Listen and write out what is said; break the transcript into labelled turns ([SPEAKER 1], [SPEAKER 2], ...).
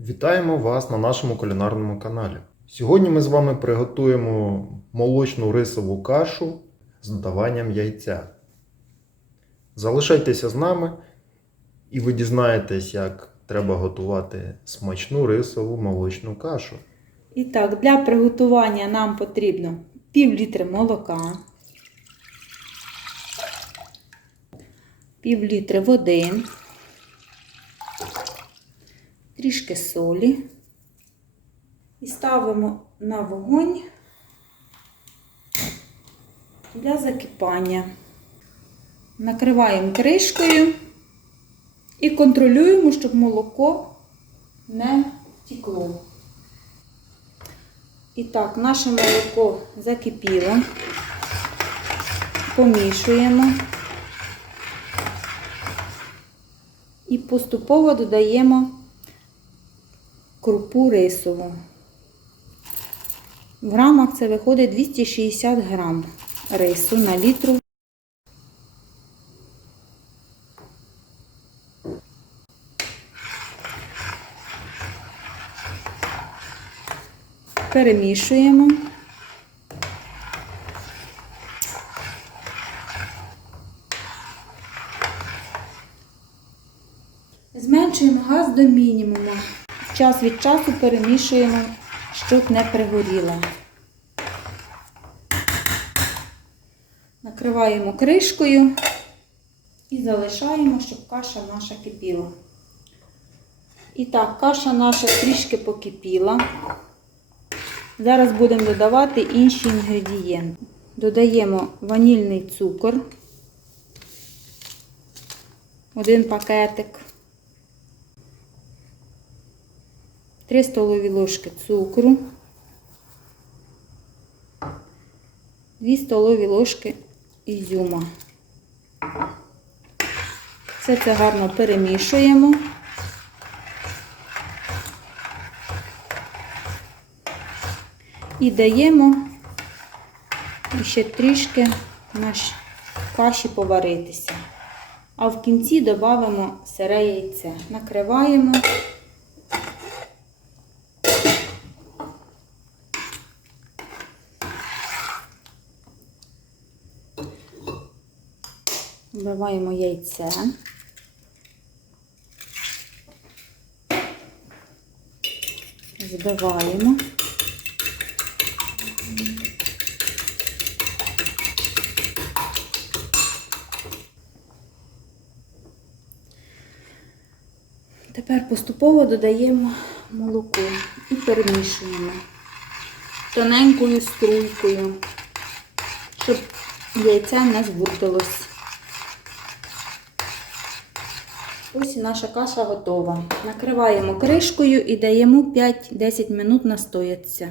[SPEAKER 1] Вітаємо вас на нашому кулінарному каналі. Сьогодні ми з вами приготуємо молочну рисову кашу з додаванням яйця. Залишайтеся з нами, і ви дізнаєтесь, як треба готувати смачну рисову молочну кашу.
[SPEAKER 2] І так, для приготування нам потрібно пів літри молока, пів літри води, трішки солі. І ставимо на вогонь для закипання. Накриваємо кришкою і контролюємо, щоб молоко не втекло. І так, наше молоко закипіло. Помішуємо і поступово додаємо крупу рисову. В грамах це виходить 260 грам рису на літру. Перемішуємо. Зменшуємо газ до мінімуму. Час від часу перемішуємо, щоб не пригоріло. Накриваємо кришкою і залишаємо, щоб каша наша кипіла. І так, каша наша трішки покипіла. Зараз будемо додавати інші інгредієнти. Додаємо ванільний цукор, один пакетик, 3 столові ложки цукру, 2 столові ложки ізюма. Все це гарно перемішуємо. І даємо ще трішки наш каші поваритися. А в кінці додамо сире яйце. Накриваємо. Вбиваємо яйце. Збиваємо. Тепер поступово додаємо молоко і перемішуємо тоненькою струйкою, щоб яйця не збуртилось. Ось наша каша готова. Накриваємо кришкою і даємо 5-10 минут настоятися.